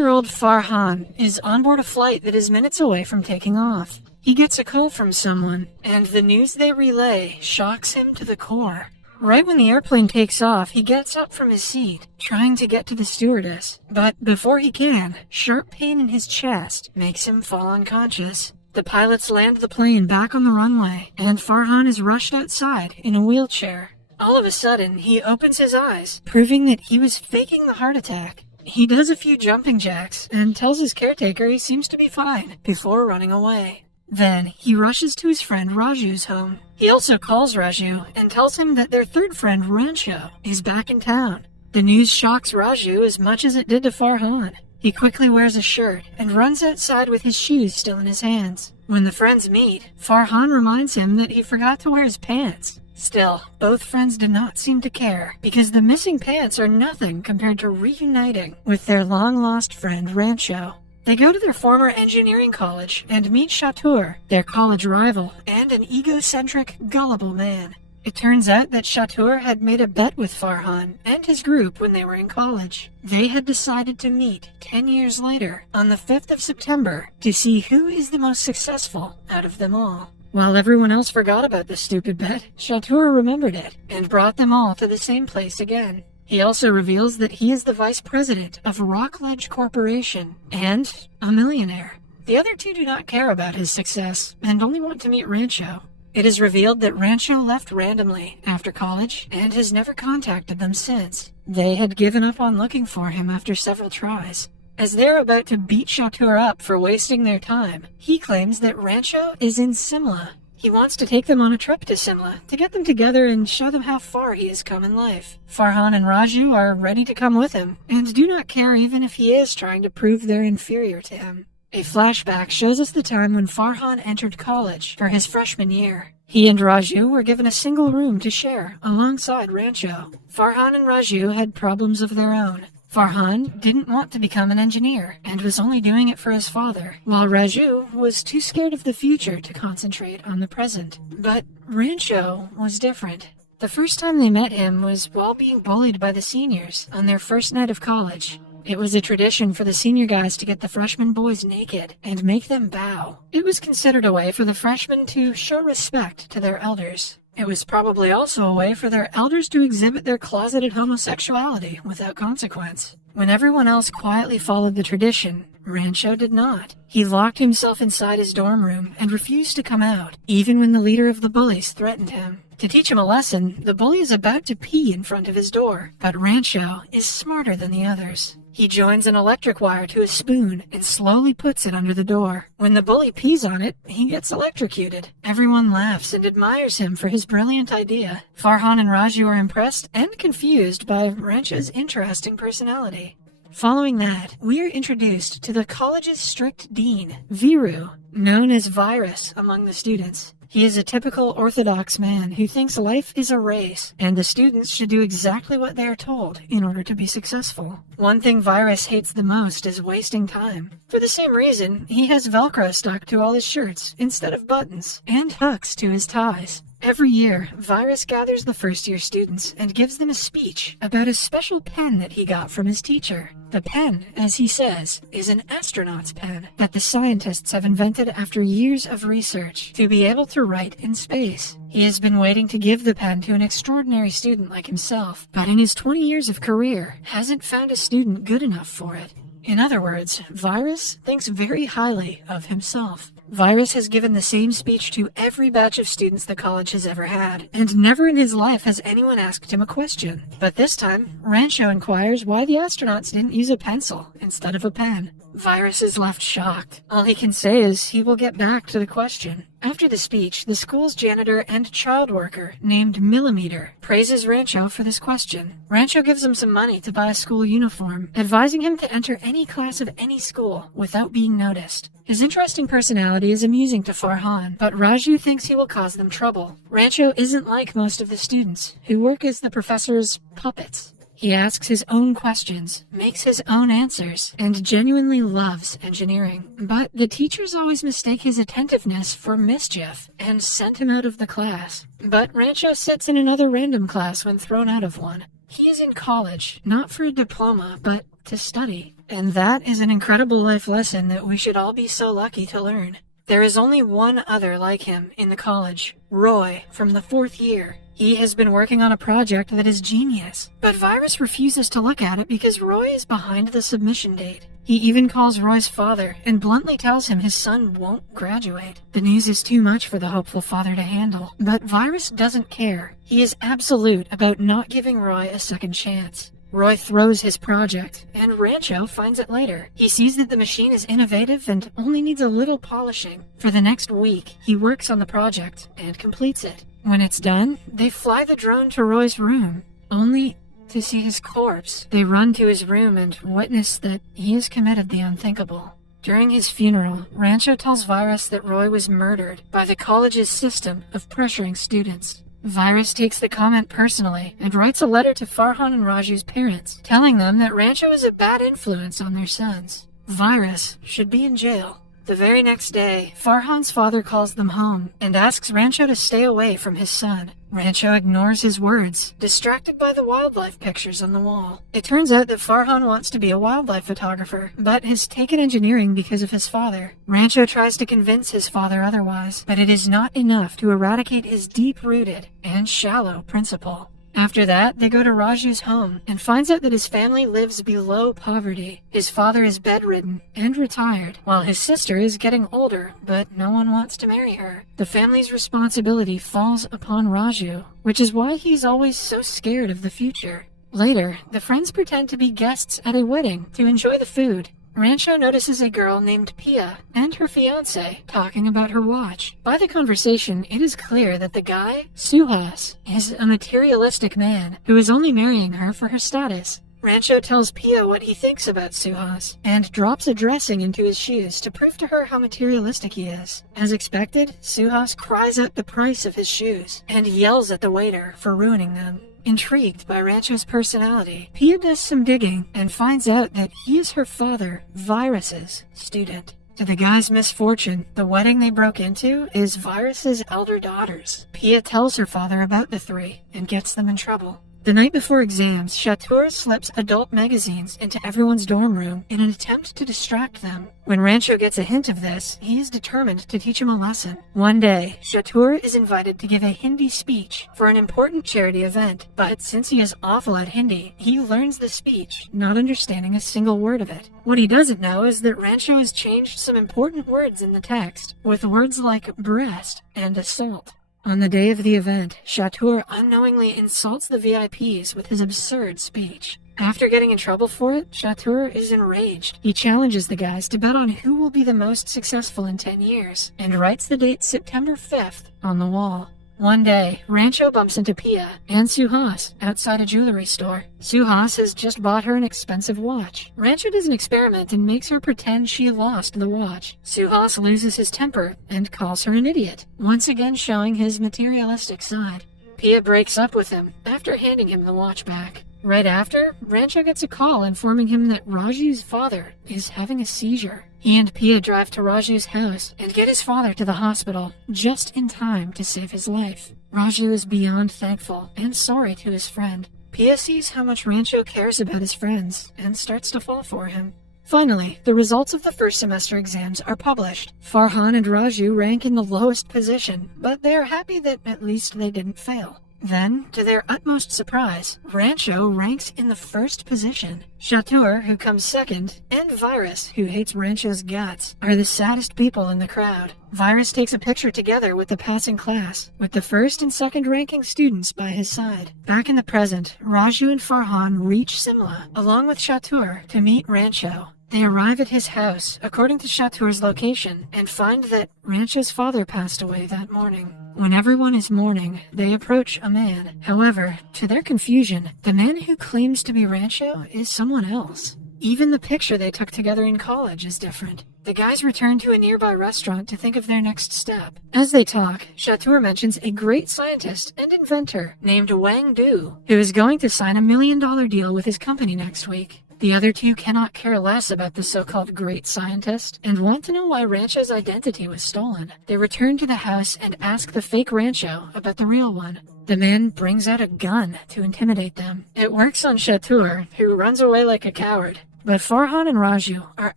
20-year-old Farhan is on board a flight that is minutes away from taking off. He gets a call from someone, and the news they relay shocks him to the core. Right when the airplane takes off, he gets up from his seat, trying to get to the stewardess. But before he can, sharp pain in his chest makes him fall unconscious. The pilots land the plane back on the runway, and Farhan is rushed outside in a wheelchair. All of a sudden, he opens his eyes, proving that he was faking the heart attack. He does a few jumping jacks and tells his caretaker he seems to be fine before running away. Then, he rushes to his friend Raju's home. He also calls Raju and tells him that their third friend, Rancho, is back in town. The news shocks Raju as much as it did to Farhan. He quickly wears a shirt and runs outside with his shoes still in his hands. When the friends meet, Farhan reminds him that he forgot to wear his pants. Still, both friends do not seem to care, because the missing pants are nothing compared to reuniting with their long-lost friend Rancho. They go to their former engineering college and meet Chatur, their college rival, and an egocentric, gullible man. It turns out that Chatur had made a bet with Farhan and his group when they were in college. They had decided to meet 10 years later, on the 5th of September, to see who is the most successful out of them all. While everyone else forgot about this stupid bet, Chatur remembered it and brought them all to the same place again. He also reveals that he is the vice president of Rockledge Corporation and a millionaire. The other two do not care about his success and only want to meet Rancho. It is revealed that Rancho left randomly after college and has never contacted them since. They had given up on looking for him after several tries. As they're about to beat Chatur up for wasting their time, he claims that Rancho is in Simla. He wants to take them on a trip to Simla to get them together and show them how far he has come in life. Farhan and Raju are ready to come with him and do not care even if he is trying to prove they're inferior to him. A flashback shows us the time when Farhan entered college for his freshman year. He and Raju were given a single room to share alongside Rancho. Farhan and Raju had problems of their own. Farhan didn't want to become an engineer and was only doing it for his father, while Raju was too scared of the future to concentrate on the present. But Rancho was different. The first time they met him was while being bullied by the seniors on their first night of college. It was a tradition for the senior guys to get the freshman boys naked and make them bow. It was considered a way for the freshmen to show respect to their elders. It was probably also a way for their elders to exhibit their closeted homosexuality without consequence. When everyone else quietly followed the tradition, Rancho did not. He locked himself inside his dorm room and refused to come out, even when the leader of the bullies threatened him. To teach him a lesson, the bully is about to pee in front of his door, but Rancho is smarter than the others. He joins an electric wire to a spoon and slowly puts it under the door. When the bully pees on it, he gets electrocuted. Everyone laughs and admires him for his brilliant idea. Farhan and Raju are impressed and confused by Rancho's interesting personality. Following that, we are introduced to the college's strict dean, Viru, known as Virus among the students. He is a typical orthodox man who thinks life is a race, and the students should do exactly what they are told in order to be successful. One thing Virus hates the most is wasting time. For the same reason, he has Velcro stuck to all his shirts instead of buttons, and hooks to his ties. Every year, Virus gathers the first-year students and gives them a speech about a special pen that he got from his teacher. The pen, as he says, is an astronaut's pen that the scientists have invented after years of research to be able to write in space. He has been waiting to give the pen to an extraordinary student like himself, but in his 20 years of career, hasn't found a student good enough for it. In other words, Virus thinks very highly of himself. Virus has given the same speech to every batch of students the college has ever had, and never in his life has anyone asked him a question. But this time, Rancho inquires why the astronauts didn't use a pencil instead of a pen. Virus is left shocked. All he can say is he will get back to the question. After the speech, the school's janitor and child worker, named Millimeter, praises Rancho for this question. Rancho gives him some money to buy a school uniform, advising him to enter any class of any school without being noticed. His interesting personality is amusing to Farhan, but Raju thinks he will cause them trouble. Rancho isn't like most of the students, who work as the professor's puppets. He asks his own questions, makes his own answers, and genuinely loves engineering. But the teachers always mistake his attentiveness for mischief and send him out of the class. But Rancho sits in another random class when thrown out of one. He is in college, not for a diploma, but to study. And that is an incredible life lesson that we should all be so lucky to learn. There is only one other like him in the college, Roy, from the 4th year. He has been working on a project that is genius, but Virus refuses to look at it because Roy is behind the submission date. He even calls Roy's father and bluntly tells him his son won't graduate. The news is too much for the hopeful father to handle, but Virus doesn't care. He is absolute about not giving Roy a second chance. Roy throws his project, and Rancho finds it later. He sees that the machine is innovative and only needs a little polishing. For the next week, he works on the project and completes it. When it's done, they fly the drone to Roy's room, only to see his corpse. They run to his room and witness that he has committed the unthinkable. During his funeral, Rancho tells Virus that Roy was murdered by the college's system of pressuring students. Virus takes the comment personally and writes a letter to Farhan and Raju's parents, telling them that Rancho is a bad influence on their sons. Virus should be in jail. The very next day, Farhan's father calls them home and asks Rancho to stay away from his son. Rancho ignores his words, distracted by the wildlife pictures on the wall. It turns out that Farhan wants to be a wildlife photographer, but has taken engineering because of his father. Rancho tries to convince his father otherwise, but it is not enough to eradicate his deep-rooted and shallow principle. After that, they go to Raju's home and finds out that his family lives below poverty. His father is bedridden and retired, while his sister is getting older, but no one wants to marry her. The family's responsibility falls upon Raju, which is why he's always so scared of the future. Later, the friends pretend to be guests at a wedding to enjoy the food. Rancho notices a girl named Pia and her fiancé talking about her watch. By the conversation, it is clear that the guy, Suhas, is a materialistic man who is only marrying her for her status. Rancho tells Pia what he thinks about Suhas and drops a dressing into his shoes to prove to her how materialistic he is. As expected, Suhas cries out the price of his shoes and yells at the waiter for ruining them. Intrigued by Rancho's personality, Pia does some digging and finds out that he is her father, Virus's student. To the guy's misfortune, the wedding they broke into is Virus's elder daughter's. Pia tells her father about the three and gets them in trouble. The night before exams, Chatur slips adult magazines into everyone's dorm room in an attempt to distract them. When Rancho gets a hint of this, he is determined to teach him a lesson. One day, Chatur is invited to give a Hindi speech for an important charity event, but since he is awful at Hindi, he learns the speech, not understanding a single word of it. What he doesn't know is that Rancho has changed some important words in the text, with words like breast and assault. On the day of the event, Chatur unknowingly insults the VIPs with his absurd speech. After getting in trouble for it, Chatur is enraged. He challenges the guys to bet on who will be the most successful in 10 years, and writes the date September 5th on the wall. One day, Rancho bumps into Pia and Suhas outside a jewelry store. Suhas has just bought her an expensive watch. Rancho does an experiment and makes her pretend she lost the watch. Suhas loses his temper and calls her an idiot, once again showing his materialistic side. Pia breaks up with him after handing him the watch back. Right after, Rancho gets a call informing him that Raju's father is having a seizure. He and Pia drive to Raju's house and get his father to the hospital, just in time to save his life. Raju is beyond thankful and sorry to his friend. Pia sees how much Rancho cares about his friends and starts to fall for him. Finally, the results of the first semester exams are published. Farhan and Raju rank in the lowest position, but they are happy that at least they didn't fail. Then, to their utmost surprise, Rancho ranks in the first position. Chatur, who comes second, and Virus, who hates Rancho's guts, are the saddest people in the crowd. Virus takes a picture together with the passing class, with the first and second ranking students by his side. Back in the present, Raju and Farhan reach Simla, along with Chatur, to meet Rancho. They arrive at his house, according to Chatur's location, and find that Rancho's father passed away that morning. When everyone is mourning, they approach a man. However, to their confusion, the man who claims to be Rancho is someone else. Even the picture they took together in college is different. The guys return to a nearby restaurant to think of their next step. As they talk, Chatur mentions a great scientist and inventor named Wang Du, who is going to sign a $1 million deal with his company next week. The other two cannot care less about the so-called great scientist and want to know why Rancho's identity was stolen. They return to the house and ask the fake Rancho about the real one. The man brings out a gun to intimidate them. It works on Chatur, who runs away like a coward. But Farhan and Raju are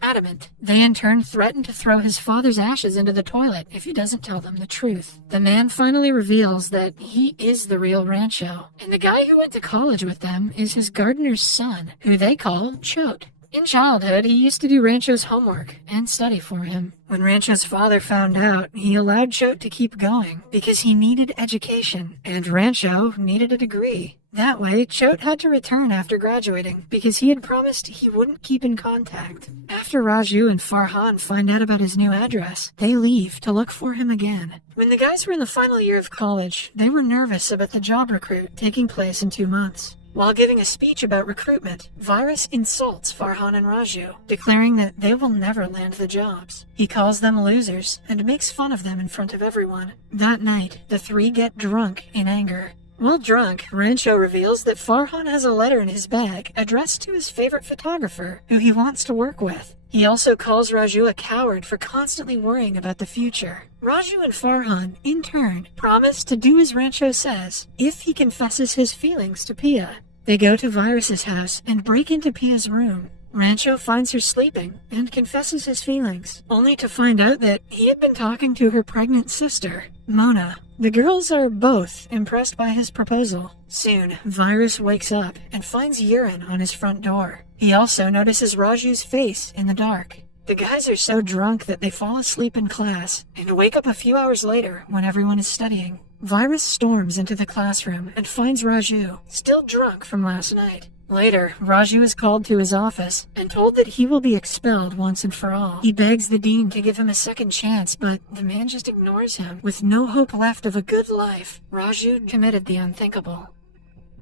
adamant. They in turn threaten to throw his father's ashes into the toilet if he doesn't tell them the truth. The man finally reveals that he is the real Rancho, and the guy who went to college with them is his gardener's son, who they call Chot. In childhood, he used to do Rancho's homework and study for him. When Rancho's father found out, he allowed Chot to keep going because he needed education, and Rancho needed a degree. That way, Chot had to return after graduating because he had promised he wouldn't keep in contact. After Raju and Farhan find out about his new address, they leave to look for him again. When the guys were in the final year of college, they were nervous about the job recruit taking place in 2 months. While giving a speech about recruitment, Virus insults Farhan and Raju, declaring that they will never land the jobs. He calls them losers and makes fun of them in front of everyone. That night, the three get drunk in anger. While drunk, Rancho reveals that Farhan has a letter in his bag addressed to his favorite photographer, who he wants to work with. He also calls Raju a coward for constantly worrying about the future. Raju and Farhan, in turn, promise to do as Rancho says if he confesses his feelings to Pia. They go to Virus's house and break into Pia's room. Rancho finds her sleeping and confesses his feelings, only to find out that he had been talking to her pregnant sister, Mona. The girls are both impressed by his proposal. Soon, Virus wakes up and finds urine on his front door. He also notices Raju's face in the dark. The guys are so drunk that they fall asleep in class and wake up a few hours later when everyone is studying. Virus storms into the classroom and finds Raju, still drunk from last night. Later, Raju is called to his office and told that he will be expelled once and for all. He begs the dean to give him a second chance, but the man just ignores him. With no hope left of a good life, Raju committed the unthinkable.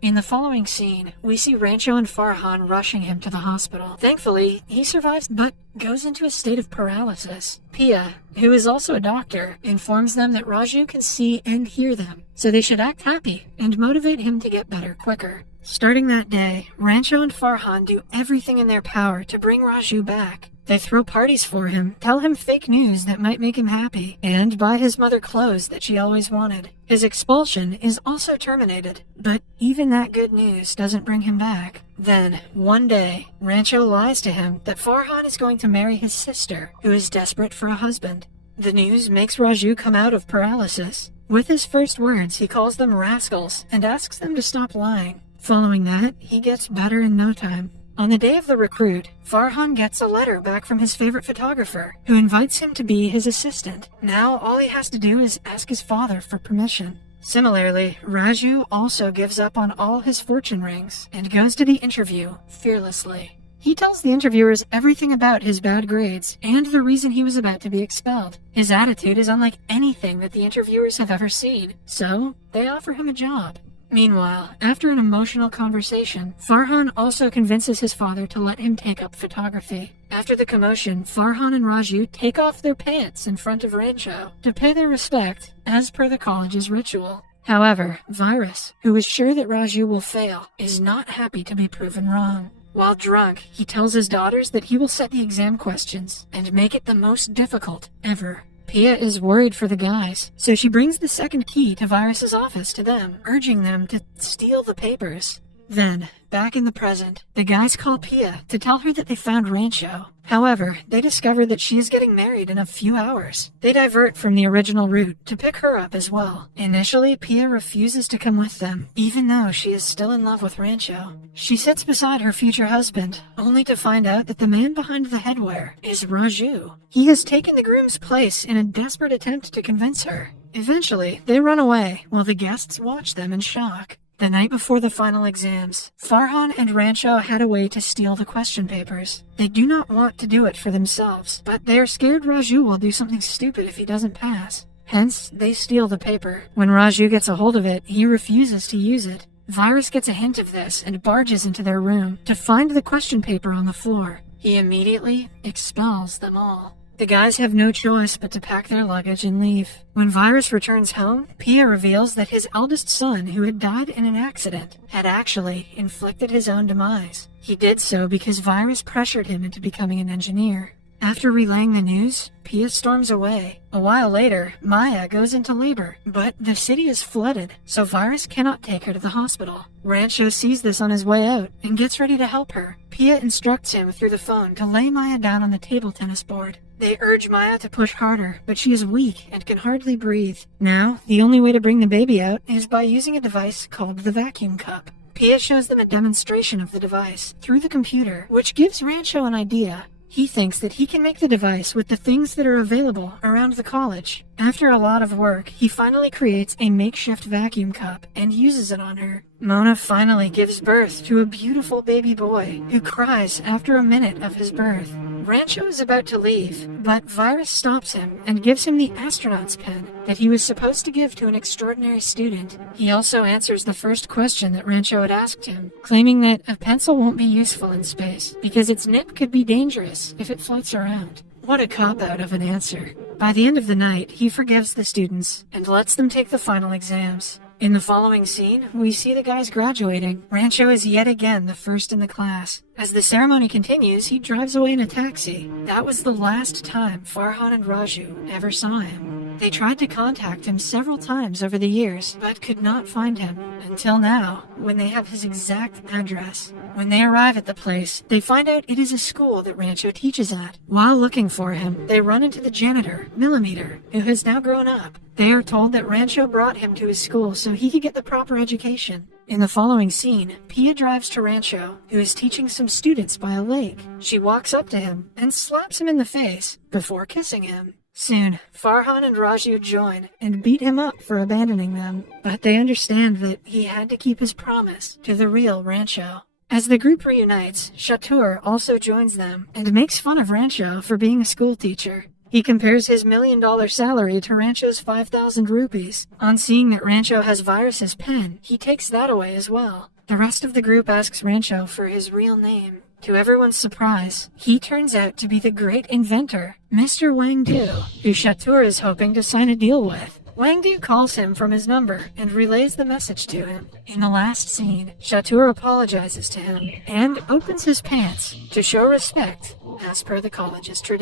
In the following scene, we see Rancho and Farhan rushing him to the hospital. Thankfully, he survives but goes into a state of paralysis. Pia, who is also a doctor, informs them that Raju can see and hear them, so they should act happy and motivate him to get better quicker. Starting that day, Rancho and Farhan do everything in their power to bring Raju back. They throw parties for him, tell him fake news that might make him happy, and buy his mother clothes that she always wanted. His expulsion is also terminated, but even that good news doesn't bring him back. Then, one day, Rancho lies to him that Farhan is going to marry his sister, who is desperate for a husband. The news makes Raju come out of paralysis. With his first words, he calls them rascals and asks them to stop lying. Following that, he gets better in no time. On the day of the recruit, Farhan gets a letter back from his favorite photographer, who invites him to be his assistant. Now all he has to do is ask his father for permission. Similarly, Raju also gives up on all his fortune rings and goes to the interview fearlessly. He tells the interviewers everything about his bad grades and the reason he was about to be expelled. His attitude is unlike anything that the interviewers have ever seen, so they offer him a job. Meanwhile, after an emotional conversation, Farhan also convinces his father to let him take up photography. After the commotion, Farhan and Raju take off their pants in front of Rancho to pay their respect, as per the college's ritual. However, Virus, who is sure that Raju will fail, is not happy to be proven wrong. While drunk, he tells his daughters that he will set the exam questions and make it the most difficult ever. Pia is worried for the guys, so she brings the second key to Virus's office to them, urging them to steal the papers. Then, back in the present, the guys call Pia to tell her that they found Rancho. However, they discover that she is getting married in a few hours. They divert from the original route to pick her up as well. Initially, Pia refuses to come with them, even though she is still in love with Rancho. She sits beside her future husband, only to find out that the man behind the headwear is Raju. He has taken the groom's place in a desperate attempt to convince her. Eventually, they run away, while the guests watch them in shock. The night before the final exams, Farhan and Rancho head away to steal the question papers. They do not want to do it for themselves, but they are scared Raju will do something stupid if he doesn't pass. Hence, they steal the paper. When Raju gets a hold of it, he refuses to use it. Virus gets a hint of this and barges into their room to find the question paper on the floor. He immediately expels them all. The guys have no choice but to pack their luggage and leave. When Virus returns home, Pia reveals that his eldest son, who had died in an accident, had actually inflicted his own demise. He did so because Virus pressured him into becoming an engineer. After relaying the news, Pia storms away. A while later, Maya goes into labor, but the city is flooded, so Virus cannot take her to the hospital. Rancho sees this on his way out and gets ready to help her. Pia instructs him through the phone to lay Maya down on the table tennis board. They urge Maya to push harder, but she is weak and can hardly breathe. Now, the only way to bring the baby out is by using a device called the vacuum cup. Pia shows them a demonstration of the device through the computer, which gives Rancho an idea. He thinks that he can make the device with the things that are available around the college. After a lot of work, he finally creates a makeshift vacuum cup and uses it on her. Mona finally gives birth to a beautiful baby boy who cries after a minute of his birth. Rancho is about to leave, but Virus stops him and gives him the astronaut's pen that he was supposed to give to an extraordinary student. He also answers the first question that Rancho had asked him, claiming that a pencil won't be useful in space because its nip could be dangerous if it floats around. What a cop-out of an answer. By the end of the night, he forgives the students and lets them take the final exams. In the following scene, we see the guys graduating. Rancho is yet again the first in the class. As the ceremony continues, he drives away in a taxi. That was the last time Farhan and Raju ever saw him. They tried to contact him several times over the years, but could not find him. Until now, when they have his exact address. When they arrive at the place, they find out it is a school that Rancho teaches at. While looking for him, they run into the janitor, Millimeter, who has now grown up. They are told that Rancho brought him to his school so he could get the proper education. In the following scene, Pia drives to Rancho, who is teaching some students by a lake. She walks up to him and slaps him in the face before kissing him. Soon, Farhan and Raju join and beat him up for abandoning them, but they understand that he had to keep his promise to the real Rancho. As the group reunites, Chatur also joins them and makes fun of Rancho for being a school teacher. He compares his $1 million salary to Rancho's 5,000 rupees. On seeing that Rancho has Virus's pen, he takes that away as well. The rest of the group asks Rancho for his real name. To everyone's surprise, he turns out to be the great inventor, Mr. Wang Du, who Chatur is hoping to sign a deal with. Wang Du calls him from his number and relays the message to him. In the last scene, Chatur apologizes to him and opens his pants to show respect as per the college's tradition.